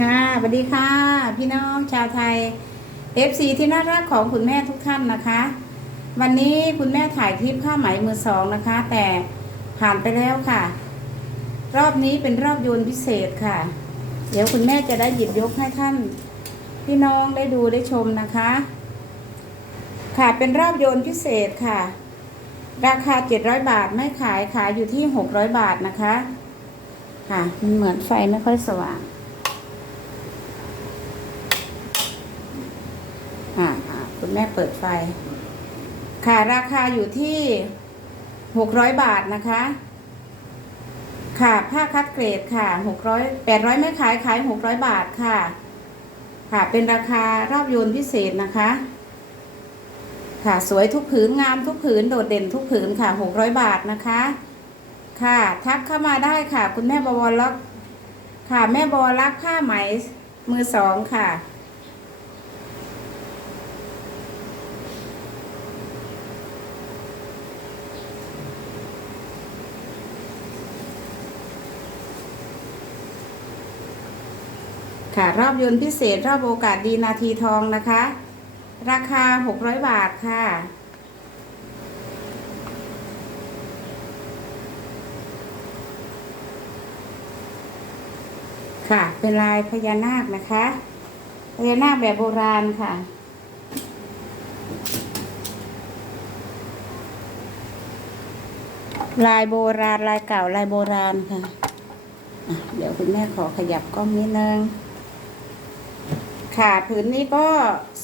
ค่ะสวัสดีค่ะ พี่น้องชาวไทย FC ที่น่ารักของคุณแม่ทุกท่านนะคะ วันนี้คุณแม่ถ่ายคลิปผ้าไหมมือสองนะคะ แต่ผ่านไปแล้วค่ะ รอบนี้เป็นรอบโยนพิเศษค่ะ เดี๋ยวคุณแม่จะได้หยิบยกให้ท่าน พี่น้องได้ดูได้ชมนะคะ ค่ะเป็นรอบโยนพิเศษค่ะ ราคา 700 บาทไม่ขายขายอยู่ที่ 600 บาทนะคะ ค่ะ มันเหมือนไฟไม่ค่อยสว่างอ่าคุณแม่เปิดไฟ ค่ะราคาอยู่ที่หกร้อยบาทนะคะ ค่ะผ้าคัดเกรดค่ะหกร้อยแปดร้อยไม่ขายขายหกร้อยบาทค่ะ ค่ะเป็นราคารอบโยนพิเศษนะคะ ค่ะสวยทุกผืนงามทุกผืนโดดเด่นทุกผืนค่ะหกร้อยบาทนะคะ ค่ะ ทักเข้ามาได้ค่ะ คุณแม่บวรลักษ์ค่ะ แม่บวรลักษ์ผ้าไหมมือสองค่ะ ค่ะรอบยนต์พิเศษรอบโอกาสดีนาทีทองนะคะ ราคา 600 บาทค่ะ ค่ะ เป็นลายพญานาคนะคะพญานาคแบบโบราณค่ะ ลายโบราณลายเก่าลายโบราณค่ะะเดี๋ยวคุณแม่ขอขยับกล้องนิดนึงค่ะผืนนี้ก็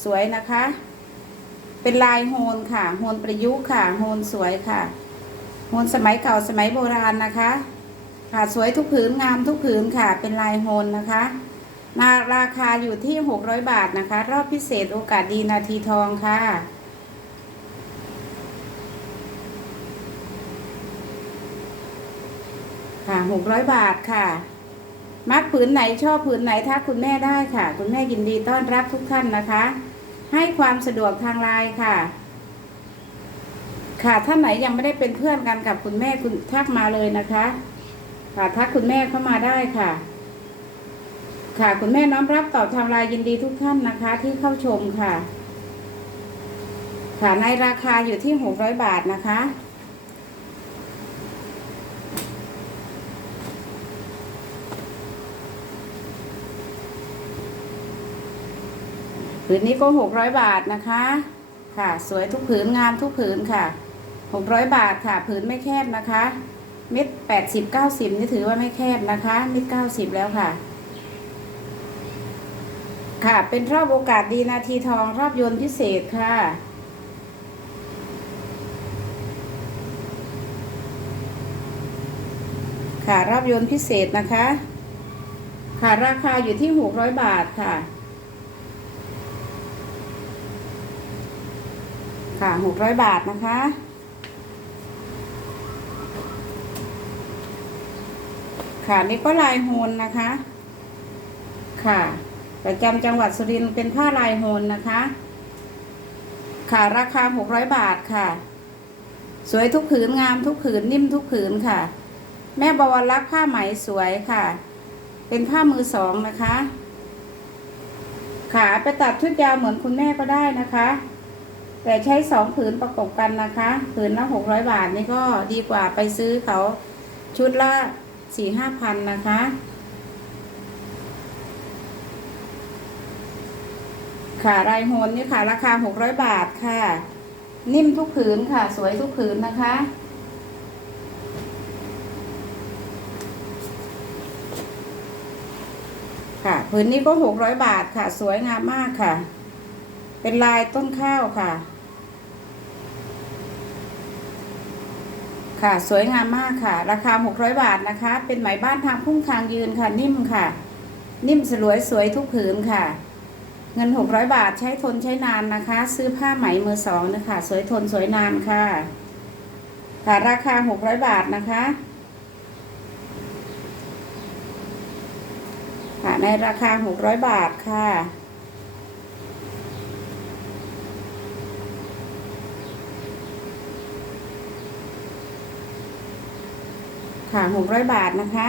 สวยนะคะ เป็นลายโฮนค่ะ โฮนประยุกต์ค่ะ โฮนสวยค่ะ โฮนสมัยเก่าสมัยโบราณนะคะ ค่ะสวยทุกผืนงามทุกผืนค่ะ เป็นลายโฮนนะคะนาราคาอยู่ที่ 600 บาทนะคะ รอบพิเศษโอกาสดีนาทีทองค่ะ ค่ะ 600 บาทค่ะมักผืนไหนชอบผืนไหนถ้าคุณแม่ได้ค่ะ คุณแม่ยินดีต้อนรับทุกท่านนะคะ ให้ความสะดวกทางไลน์ค่ะ ค่ะท่านไหนยังไม่ได้เป็นเพื่อนกันกับคุณแม่คุณทักมาเลยนะคะ ค่ะทักคุณแม่เข้ามาได้ค่ะ ค่ะ คุณแม่น้อมรับตอบทางไลน์ยินดีทุกท่านนะคะ ที่เข้าชมค่ะ ค่ะในราคาอยู่ที่หกร้อยบาทนะคะผืนนี้ก็หกร้อยบาทนะคะ ค่ะ สวยทุกผืนงามทุกผืนค่ะหกร้อยบาทค่ะ ผืนไม่แคบนะคะ เม็ดแปดสิบเก้าสิบนี่ถือว่าไม่แคบนะคะเม็ดเก้าสิบแล้วค่ะ ค่ะ เป็นรอบโอกาสดีนาทีทองรอบโยนพิเศษค่ะค่ะรอบโยนพิเศษนะคะ ค่ะราคาอยู่ที่หกร้อยบาทค่ะ ค่ะหกร้อยบาทนะคะ ค่ะนี่ก็ลายโฮนนะคะ ค่ะ ประจำจังหวัดสุรินทร์เป็นผ้าลายโฮนนะคะ ค่ะราคาหกร้อยบาทค่ะ สวยทุกผืนงามทุกผืนนิ่มทุกผืนค่ะ แม่บวรรักษ์ผ้าไหมสวยค่ะ เป็นผ้ามือสองนะคะขาไปตัดชุดยาวเหมือนคุณแม่ก็ได้นะคะ แต่ใช้สองผืนประกบกันนะคะ ผืนละหกร้อยบาทนี่ก็ดีกว่าไปซื้อเขาชุดละ สี่ห้าพันนะคะ ค่ะลายโฮนนี่ค่ะ ราคาหกร้อยบาทค่ะ นิ่มทุกผืนค่ะ สวยทุกผืนนะคะค่ะผืนนี้ก็หกร้อยบาทค่ะ สวยงามมากค่ะ เป็นลายต้นข้าวค่ะ ค่ะสวยงามมากค่ะ ราคา 600 บาทนะคะ เป็นไหมบ้านทางพุ่งทางยืนค่ะ นิ่มค่ะ นิ่มสลวยสวยทุกผืนค่ะ เงิน 600 บาทใช้ทนใช้นานนะคะ ซื้อผ้าไหมมือสองนะคะ สวยทนสวยนานค่ะ ค่ะราคา 600 บาทนะคะค่ะในราคา 600 บาทค่ะ ค่ะหกร้อยบาทนะคะ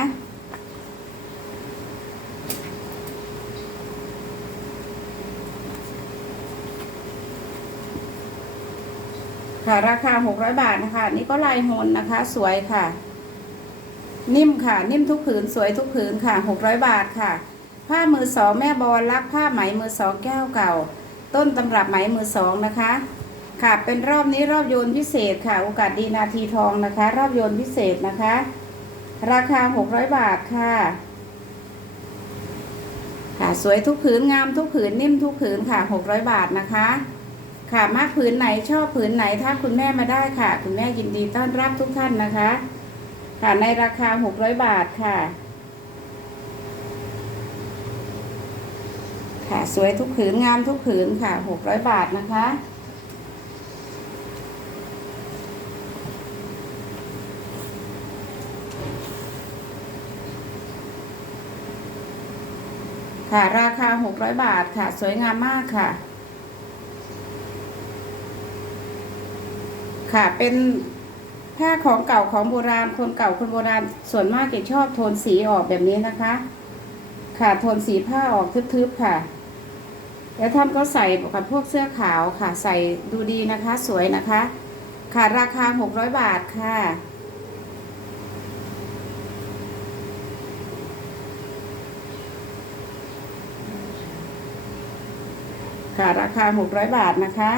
ค่ะราคาหกร้อยบาทนะคะ นี่ก็ลายโฮนนะคะ สวยค่ะ นิ่มค่ะ นิ่มทุกผืนสวยทุกผืนค่ะหกร้อยบาทค่ะ ผ้ามือสองแม่บอลรักผ้าไหมมือสองแก้วเก่า ต้นตำรับไหมมือสองนะคะค่ะ เป็นรอบนี้รอบโยนพิเศษค่ะ โอกาสดีนาทีทองนะคะ รอบโยนพิเศษนะคะ ราคาหกร้อยบาทค่ะ ค่ะสวยทุกผืนงามทุกผืนนิ่มทุกผืนค่ะหกร้อยบาทนะคะ ค่ะมากผืนไหนชอบผืนไหนถ้าคุณแม่มาได้ค่ะ คุณแม่ยินดีต้อนรับทุกท่านนะคะ ค่ะในราคาหกร้อยบาทค่ะค่ะสวยทุกผืนงามทุกผืนค่ะหกร้อยบาทนะคะ ค่ะ ราคาหกร้อยบาทค่ะ สวยงามมากค่ะ ค่ะเป็นผ้าของเก่าของโบราณคนเก่าคนโบราณส่วนมากจะชอบโทนสีออกแบบนี้นะคะ ค่ะโทนสีผ้าออกทึบๆค่ะ แล้วท่านก็ใส่กับพวกเสื้อขาวค่ะ ใส่ดูดีนะคะ สวยนะคะ ค่ะราคาหกร้อยบาทค่ะ ค่ะ ราคาหกร้อยบาทนะคะ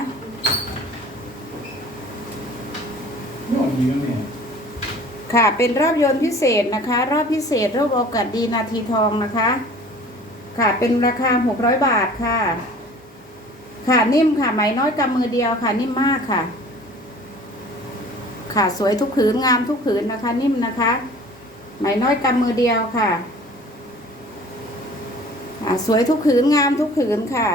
ไม่ออกดีแล้วเนี่ยค่ะ เป็นรอบโยนพิเศษนะคะ รอบพิเศษรอบโอกาสดีนาทีทองนะคะ ค่ะ เป็นราคาหกร้อยบาทค่ะ ค่ะนิ่มค่ะไหมน้อยกำมือเดียวค่ะ นิ่มมากค่ะ ค่ะสวยทุกผืนงามทุกผืนนะคะ นิ่มนะคะ ไหมน้อยกำมือเดียวค่ะค่ะสวยทุกผืนงามทุกผืนค่ะ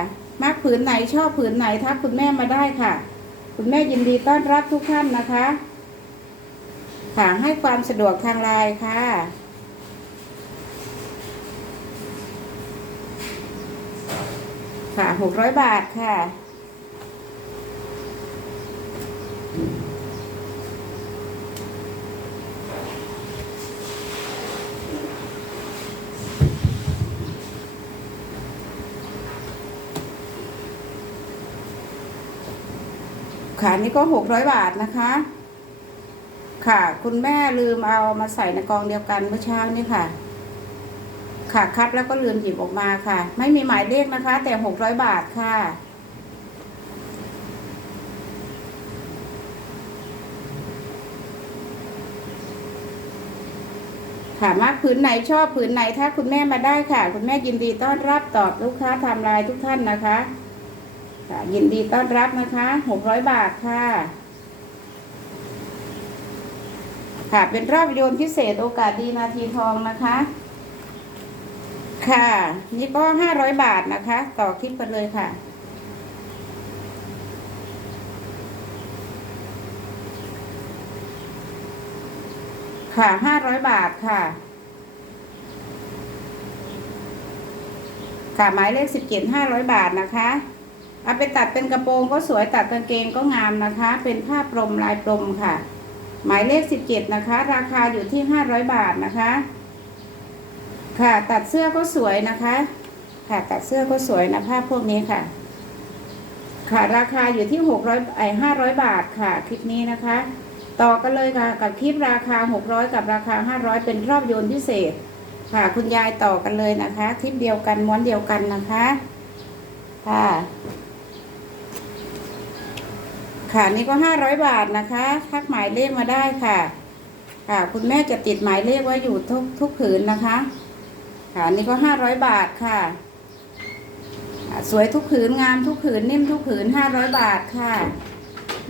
มักผืนไหนชอบผืนไหนทักคุณแม่มาได้ค่ะ คุณแม่ยินดีต้อนรับทุกท่านนะคะ ค่ะให้ความสะดวกทางไลน์ค่ะค่ะหกร้อยบาทค่ะ ค่ะนี่ก็หกร้อยบาทนะคะ ค่ะ คุณแม่ลืมเอามาใส่ในกองเดียวกันเมื่อเช้านี่ค่ะ ค่ะคัดแล้วก็ลืมหยิบออกมาค่ะ ไม่มีหมายเลขนะคะ แต่หกร้อยบาทค่ะค่ะมาผืนไหนชอบผืนไหนถ้าคุณแม่มาได้ค่ะ คุณแม่ยินดีต้อนรับตอบลูกค้าทำลายทุกท่านนะคะ ค่ะยินดีต้อนรับนะคะหกร้อยบาทค่ะ ค่ะเป็นรอบโยนพิเศษโอกาสดีนาทีทองนะคะ ค่ะ นี่ก็ห้าร้อยบาทนะคะ ต่อคลิปกันเลยค่ะค่ะห้าร้อยบาทค่ะค่ะหมายเลขสิบเจ็ดห้าร้อยบาทนะคะ เอาไปตัดเป็นกระโปรงก็สวยตัดกางเกงก็งามนะคะ เป็นผ้าปรมลายปรมค่ะ หมายเลขสิบเจ็ดนะคะ ราคาอยู่ที่ห้าร้อยบาทนะคะ ค่ะตัดเสื้อก็สวยนะคะ ค่ะตัดเสื้อก็สวยนะผ้าพวกนี้ค่ะ ค่ะราคาอยู่ที่หกร้อยไอห้าร้อยบาทค่ะคลิปนี้นะคะ ต่อกันเลยค่ะกับคลิปราคาหกร้อยกับราคาห้าร้อยเป็นรอบโยนพิเศษ ค่ะคุณยายต่อกันเลยนะคะ คลิปเดียวกันม้วนเดียวกันนะคะ ค่ะ ค่ะนี่ก็ห้าร้อยบาทนะคะทักหมายเลขมาได้ค่ะ ค่ะ คุณแม่จะติดหมายเลขไว้อยู่ทุกทุกผืนนะคะ ค่ะนี่ก็ห้าร้อยบาทค่ะ สวยทุกผืนงามทุกผืนนิ่มทุกผืนห้าร้อยบาทค่ะ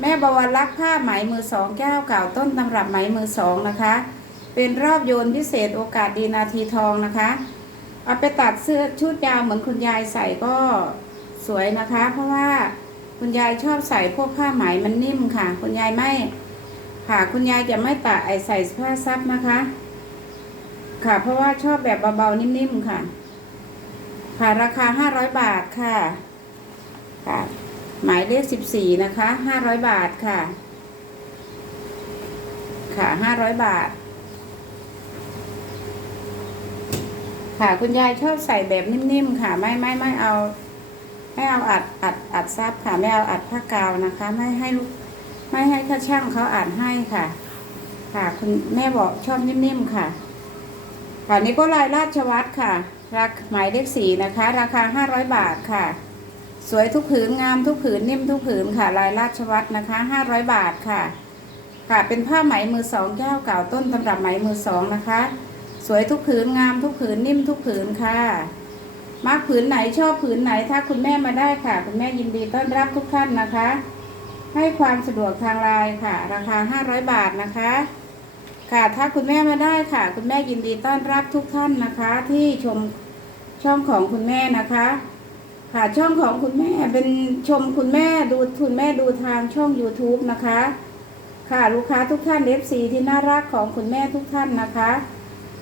แม่บวรรักผ้าไหมมือสองแก้วเก่าต้นตำรับไหมมือสองนะคะ เป็นรอบโยนพิเศษโอกาสดีนาทีทองนะคะ เอาไปตัดเสื้อชุดยาวเหมือนคุณยายใส่ก็สวยนะคะ เพราะว่า คุณยายชอบใส่พวกผ้าไหมมันนิ่มค่ะ คุณยายไม่ ค่ะ คุณยายจะไม่ตัดไอใส่ผ้าซับนะคะ ค่ะ เพราะว่าชอบแบบเบาๆนิ่มๆค่ะ ค่ะราคาห้าร้อยบาทค่ะ ค่ะ หมายเลขสิบสี่นะคะห้าร้อยบาทค่ะ ค่ะห้าร้อยบาทค่ะคุณยายชอบใส่แบบนิ่มๆค่ะ ไม่ไม่ไม่เอา ไม่เอาอัดอัดอัดซับค่ะไม่เอาอัดผ้ากาวนะคะ ไม่ให้ลูกไม่ให้ค่าช่างเขาอ่านให้ค่ะ ค่ะ คุณแม่บอกชอบนิ่มๆค่ะค่ะนี่ก็ลายราชวัตรค่ะราคาหมายเลขสีนะคะ ราคาห้าร้อยบาทค่ะ สวยทุกผืนงามทุกผืนนิ่มทุกผืนค่ะ ลายราชวัตรนะคะห้าร้อยบาทค่ะ ค่ะเป็นผ้าไหมมือสองแก้วเก่าต้นตำรับไหมมือสองนะคะ สวยทุกผืนงามทุกผืนนิ่มทุกผืนค่ะ มักผืนไหนชอบผืนไหนถ้าคุณแม่มาได้ค่ะ คุณแม่ยินดีต้อนรับทุกท่านนะคะ ให้ความสะดวกทางไลน์ค่ะ ราคา 500 บาทนะคะ ค่ะถ้าคุณแม่มาได้ค่ะ คุณแม่ยินดีต้อนรับทุกท่านนะคะ ที่ชมช่องของคุณแม่นะคะ ค่ะช่องของคุณแม่เป็นชมคุณแม่ดูคุณแม่ดูทางช่อง YouTube นะคะ ค่ะลูกค้าทุกท่าน FC ที่น่ารักของคุณแม่ทุกท่านนะคะ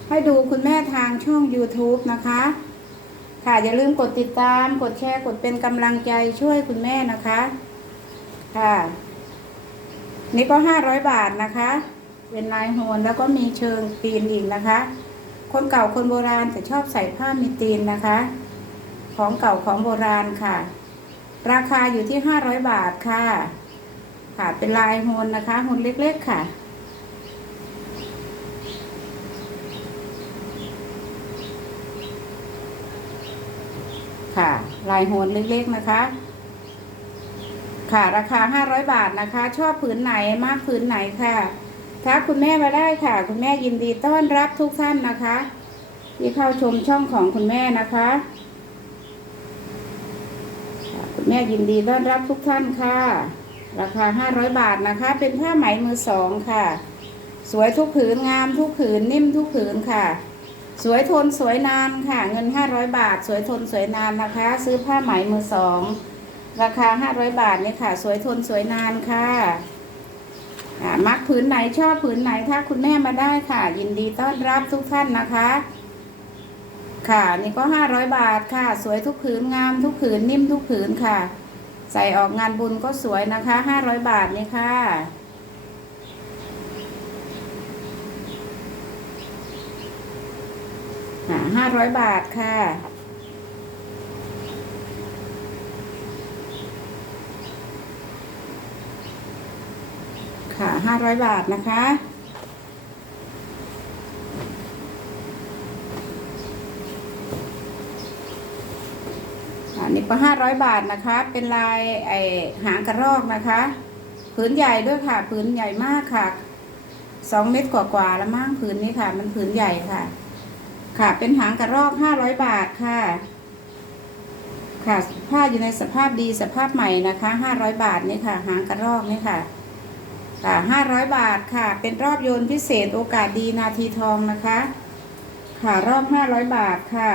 ให้ดูคุณแม่ทางช่อง YouTube นะคะ ค่ะอย่าลืมกดติดตาม กดแชร์กดเป็นกำลังใจช่วยคุณแม่นะคะ ค่ะ นี่ก็ห้าร้อยบาทนะคะ เป็นลายโฮนแล้วก็มีเชิงตีนอีกนะคะ คนเก่าคนโบราณจะชอบใส่ผ้ามีตีนนะคะ ของเก่าของโบราณค่ะ ราคาอยู่ที่ห้าร้อยบาทค่ะ ค่ะเป็นลายโฮนนะคะโฮนเล็ก ๆ ค่ะ ค่ะ ลายโฮนเล็กๆนะคะ ค่ะ ราคา 500 บาทนะคะ ชอบผืนไหนมากผืนไหนค่ะถ้าคุณแม่มาได้ค่ะ คุณแม่ยินดีต้อนรับทุกท่านนะคะ ที่เข้าชมช่องของคุณแม่นะคะคุณแม่ยินดีต้อนรับทุกท่านค่ะ ราคา 500 บาทนะคะ เป็นผ้าไหมมือสองค่ะ สวยทุกผืนงามทุกผืนนิ่มทุกผืนค่ะ สวยทนสวยนานค่ะ เงิน 500 บาท สวยทนสวยนานนะคะ ซื้อผ้าไหมมือสองราคา 500 บาทเนี่ยค่ะ สวยทนสวยนานค่ะมักผืนไหนชอบผืนไหนถ้าคุณแม่มาได้ค่ะ ยินดีต้อนรับทุกท่านนะคะ ค่ะนี่ก็ 500 บาทค่ะ สวยทุกผืนงามทุกผืนนิ่มทุกผืนค่ะ ใส่ออกงานบุญก็สวยนะคะ 500 บาทนี่ค่ะ ห้าร้อยบาทค่ะ ค่ะห้าร้อยบาทนะคะอันนี้ก็ห้าร้อยบาทนะคะ เป็นลายไอหางกระรอกนะคะผืนใหญ่ด้วยค่ะผืนใหญ่มากค่ะสองเมตรกว่าๆแล้วมั่งผืนนี้ค่ะ มันผืนใหญ่ค่ะ ค่ะ เป็นหางกระรอกห้าร้อยบาทค่ะ ค่ะ ผ้าอยู่ในสภาพดีสภาพใหม่นะคะห้าร้อยบาทนี่ค่ะ หางกระรอกนี่ค่ะค่ะห้าร้อยบาทค่ะ เป็นรอบโยนพิเศษโอกาสดีนาทีทองนะคะ ค่ะรอบห้าร้อยบาทค่ะ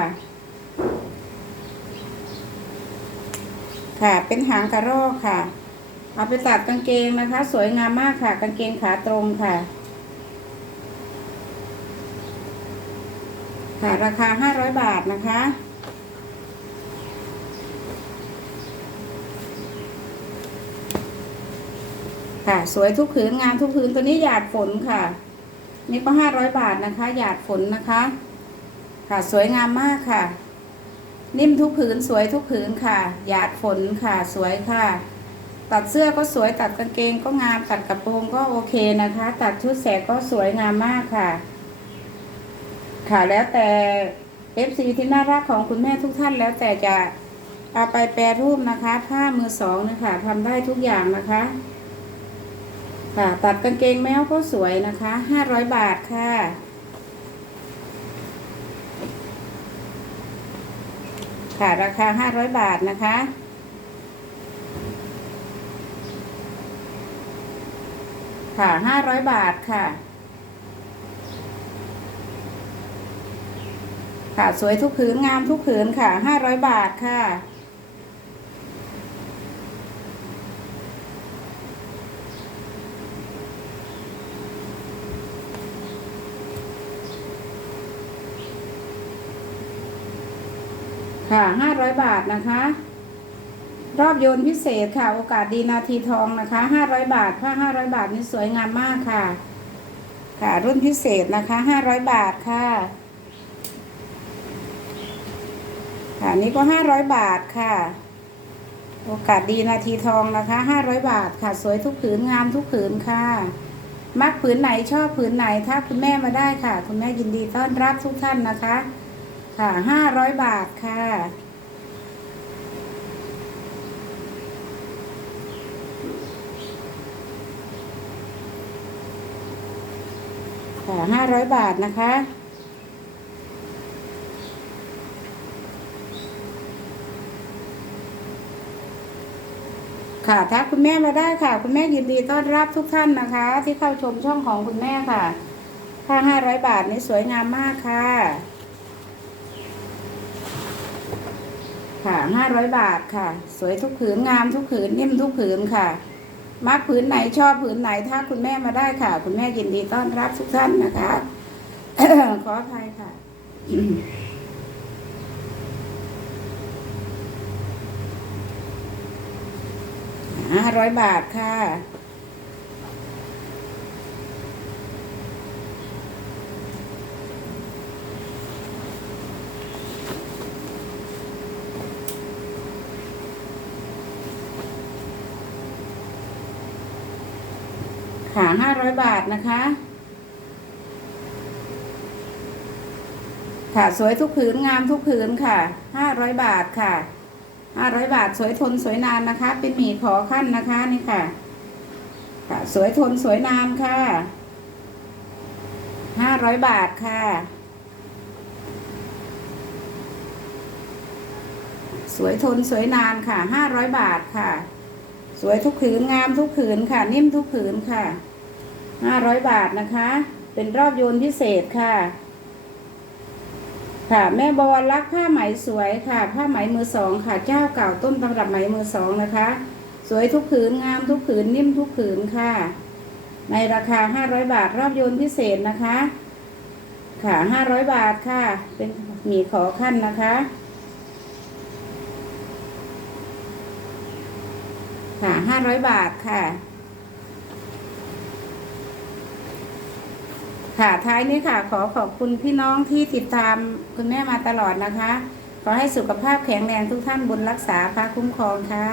ค่ะ เป็นหางกระรอกค่ะ เอาไปตัดกางเกงนะคะ สวยงามมากค่ะ กางเกงขาตรงค่ะ ค่ะ ราคาห้าร้อยบาทนะคะ ค่ะ สวยทุกผืนงานทุกผืนตัวนี้หยาดฝนค่ะ นี่ก็ห้าร้อยบาทนะคะ หยาดฝนนะคะ ค่ะสวยงามมากค่ะ นิ่มทุกผืนสวยทุกผืนค่ะ หยาดฝนค่ะสวยค่ะตัดเสื้อก็สวยตัดกางเกงก็งามตัดกระโปรงก็โอเคนะคะ ตัดชุดแสกก็สวยงามมากค่ะ ค่ะแล้วแต่ FC ที่น่ารักของคุณแม่ทุกท่านแล้วแต่จะเอาไปแปรรูปนะคะ ผ้ามือสองนะคะทำได้ทุกอย่างนะคะ ค่ะ ตัดกางเกงแมวก็สวยนะคะห้าร้อยบาทค่ะ ค่ะราคาห้าร้อยบาทนะคะค่ะห้าร้อยบาทค่ะ ค่ะ สวยทุกผืนงามทุกผืนค่ะห้าร้อยบาทค่ะ ค่ะห้าร้อยบาทนะคะ รอบโยนพิเศษค่ะ โอกาสดีนาทีทองนะคะห้าร้อยบาทผ้าห้าร้อยบาทนี่สวยงามมากค่ะ ค่ะรุ่นพิเศษนะคะห้าร้อยบาทค่ะ ค่ะนี่ก็ห้าร้อยบาทค่ะ โอกาสดีนาทีทองนะคะห้าร้อยบาทค่ะ สวยทุกผืนงามทุกผืนค่ะมักผืนไหนชอบผืนไหนถ้าคุณแม่มาได้ค่ะ คุณแม่ยินดีต้อนรับทุกท่านนะคะ ค่ะห้าร้อยบาทค่ะค่ะห้าร้อยบาทนะคะ ค่ะถ้าคุณแม่มาได้ค่ะ คุณแม่ยินดีต้อนรับทุกท่านนะคะ ที่เข้าชมช่องของคุณแม่ค่ะค่าห้าร้อยบาทนี่สวยงามมากค่ะ ค่ะห้าร้อยบาทค่ะ สวยทุกผืนงามทุกผืนนิ่มทุกผืนค่ะ มักผืนไหนชอบผืนไหนถ้าคุณแม่มาได้ค่ะ คุณแม่ยินดีต้อนรับทุกท่านนะคะขออภัยค่ะ ห้าร้อยบาทค่ะค่ะห้าร้อยบาทนะคะค่ะสวยทุกผืนงามทุกผืนค่ะห้าร้อยบาทค่ะ ห้าร้อยบาทสวยทนสวยนานนะคะ เป็นหมี่ขอขั้นนะคะนี่ค่ะ ค่ะ สวยทนสวยนานค่ะห้าร้อยบาทค่ะ สวยทนสวยนานค่ะห้าร้อยบาทค่ะ สวยทุกผืนงามทุกผืนค่ะ นิ่มทุกผืนค่ะห้าร้อยบาทนะคะ เป็นรอบโยนพิเศษค่ะ ค่ะแม่บวรรักผ้าไหมสวยค่ะ ผ้าไหมมือสองค่ะเจ้าเก่าต้นตำรับไหมมือสองนะคะ สวยทุกผืนงามทุกผืนนิ่มทุกผืนค่ะ ในราคาห้าร้อยบาทรอบโยนพิเศษนะคะ ค่ะห้าร้อยบาทค่ะ เป็นหมีขอขั้นนะคะ ค่ะห้าร้อยบาทค่ะ ค่ะท้ายนี้ค่ะ ขอขอบคุณพี่น้องที่ติดตามคุณแม่มาตลอดนะคะ ขอให้สุขภาพแข็งแรงทุกท่านบุญรักษาพระคุ้มครองค่ะ